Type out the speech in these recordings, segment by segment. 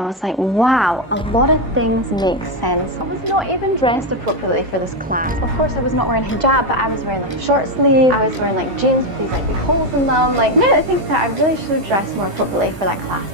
I was like, wow, a lot of things make sense. I was not even dressed appropriately for this class. Of course, I was not wearing hijab, but I was wearing like a short sleeve. I was wearing like jeans with these like big holes in them. Like, now I think that I really should have dressed more appropriately for that class.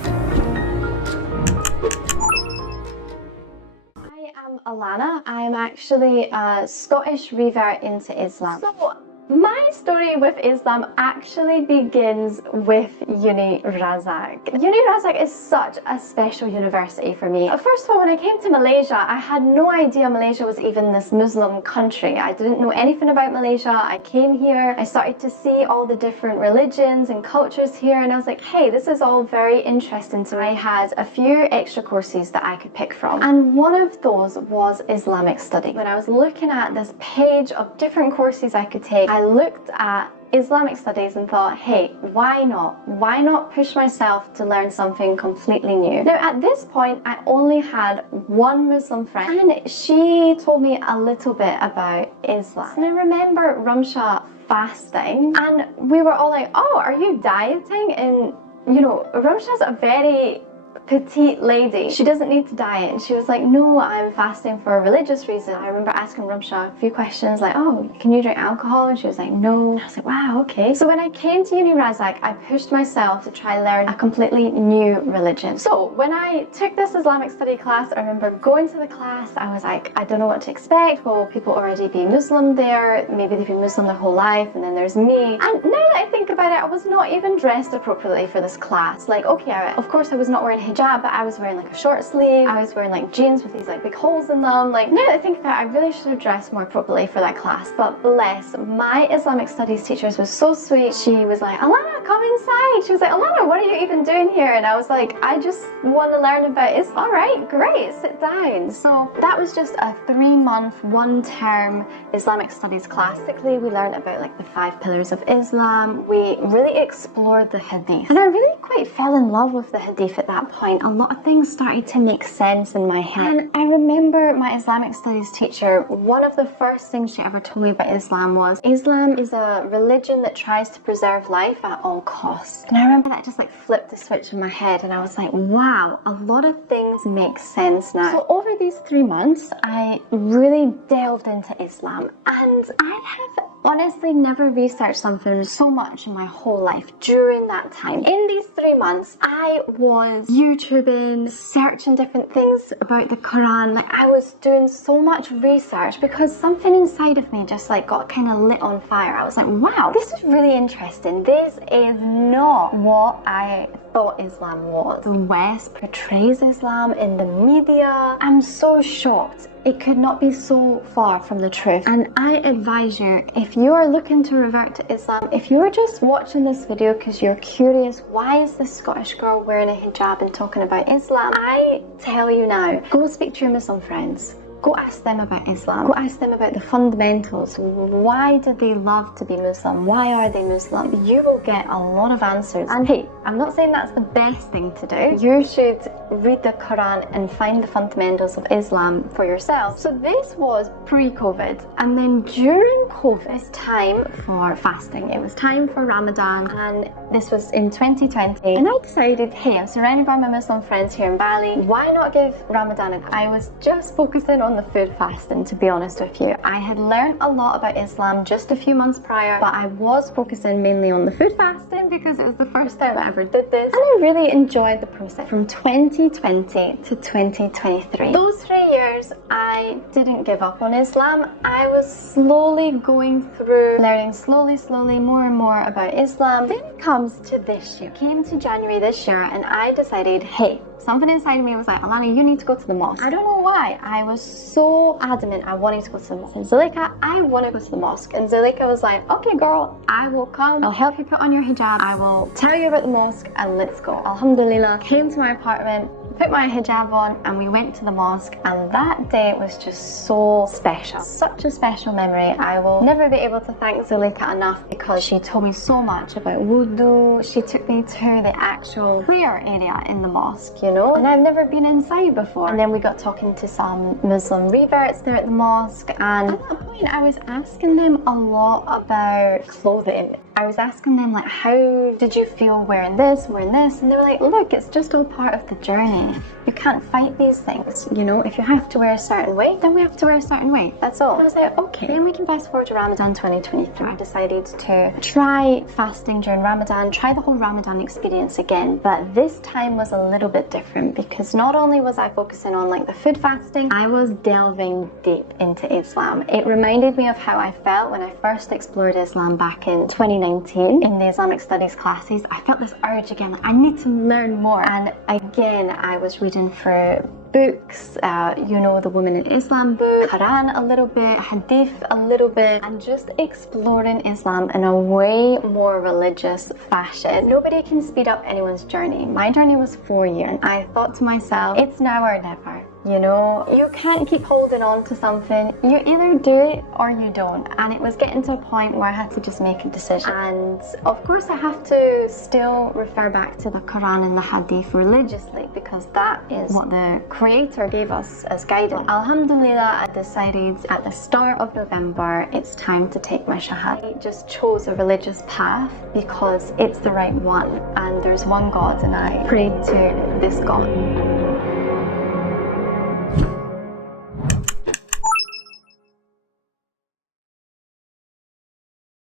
I am Alana. I am actually a Scottish revert into Islam. So, my story with Islam actually begins with Uni Razak. Uni Razak is such a special university for me. First of all, when I came to Malaysia, I had no idea Malaysia was even this Muslim country. I didn't know anything about Malaysia. I came here, I started to see all the different religions and cultures here, and I was like, hey, this is all very interesting to me. I had a few extra courses that I could pick from, and one of those was Islamic study. When I was looking at this page of different courses I could take, I looked at Islamic studies and thought, hey, why not? Why not push myself to learn something completely new? Now, at this point, I only had one Muslim friend, and she told me a little bit about Islam. And I remember Rumsha fasting, and we were all like, oh, are you dieting? And, you know, Rumsha's a very petite lady. She doesn't need to diet. And she was like, no, I'm fasting for a religious reason. I remember asking Rumsha a few questions like, oh, can you drink alcohol? And she was like, no. And I was like, wow, okay. So when I came to Uni Razak, I pushed myself to try learn a completely new religion. So when I took this Islamic study class, I remember going to the class, I was like, I don't know what to expect. Will people already be Muslim there? Maybe they've been Muslim their whole life, and then there's me. And now that I think about it, I was not even dressed appropriately for this class. Like, okay, of course I was not wearing hijab, but I was wearing like a short sleeve. I was wearing like jeans with these like big holes in them. Like, now that I think that I really should have dressed more appropriately for that class. But bless, my Islamic studies teacher was so sweet. She was like, Alana, come inside. She was like, Alana, what are you even doing here? And I was like, I just want to learn about Islam. All right, great, sit down. So that was just a 3-month, 1-term Islamic studies class. Basically, we learned about like the 5 pillars of Islam. We really explored the hadith. And I really quite fell in love with the hadith at that point. A lot of things started to make sense in my head. And I remember my Islamic studies teacher, one of the first things she ever told me about Islam was, Islam is a religion that tries to preserve life at all costs. And I remember that just like flipped the switch in my head, and I was like, wow, a lot of things make sense now. So over these 3 months, I really delved into Islam, and I have honestly never researched something so much in my whole life during that time. In these 3 months, I was YouTubing, searching different things about the Quran. Like, I was doing so much research because something inside of me just like got kind of lit on fire. I was like, wow, this is really interesting. This is not what I thought Islam was. The West portrays Islam in the media. I'm so shocked. It could not be so far from the truth. And I advise you, if you are looking to revert to Islam, if you're just watching this video because you're curious, why is this Scottish girl wearing a hijab and talking about Islam? I tell you now, go speak to your Muslim friends. Go ask them about Islam. Go ask them about the fundamentals. Why do they love to be Muslim? Why are they Muslim? You will get a lot of answers. And hey, I'm not saying that's the best thing to do. You should read the Quran and find the fundamentals of Islam for yourself. So this was pre-COVID. And then during COVID, it's time for fasting. It was time for Ramadan. And this was in 2020. And I decided, hey, I'm surrounded by my Muslim friends here in Bali. Why not give Ramadan a go? I was just focusing on the food fasting, to be honest with you. I had learned a lot about Islam just a few months prior, but I was focusing mainly on the food fasting because it was the first time I ever did this, and I really enjoyed the process. From 2020 to 2023, those 3 years, I didn't give up on Islam. I was slowly going through, learning slowly, more and more about Islam. Then it comes to this year. It came to January this year, and I decided, hey, something inside of me was like, Alana, you need to go to the mosque. I don't know why. I was so adamant I wanted to go to the mosque. And Zulika, I want to go to the mosque. And Zulika was like, okay girl, I will come. I'll help you put on your hijab. I will tell you about the mosque and let's go. Alhamdulillah, came to my apartment, put my hijab on, and we went to the mosque, and that day was just so special. Such a special memory. I will never be able to thank Zulika enough because she told me so much about wudu. She took me to the actual prayer area in the mosque, you know, and I've never been inside before. And then we got talking to some Muslim reverts there at the mosque, and at that point I was asking them a lot about clothing. I was asking them like, how did you feel wearing this, and they were like, look, it's just all part of the journey. You can't fight these things. You know, if you have to wear a certain way, then we have to wear a certain way. That's all. And I was like, okay. Then we can fast forward to Ramadan 2023. I decided to try fasting during Ramadan, try the whole Ramadan experience again. But this time was a little bit different because not only was I focusing on like the food fasting, I was delving deep into Islam. It reminded me of how I felt when I first explored Islam back in 2019 in the Islamic studies classes. I felt this urge again, like, I need to learn more. And again, I was reading through books, the Women in Islam book, Quran a little bit, Hadith a little bit, and just exploring Islam in a way more religious fashion. Nobody can speed up anyone's journey. My journey was 4 years. I thought to myself, it's now or never. You know, you can't keep holding on to something. You either do it or you don't. And it was getting to a point where I had to just make a decision. And of course I have to still refer back to the Quran and the Hadith religiously because that is what the Creator gave us as guidance. Alhamdulillah, I decided at the start of November, it's time to take my Shahada. I just chose a religious path because it's the right one. And there's one God and I pray to this God.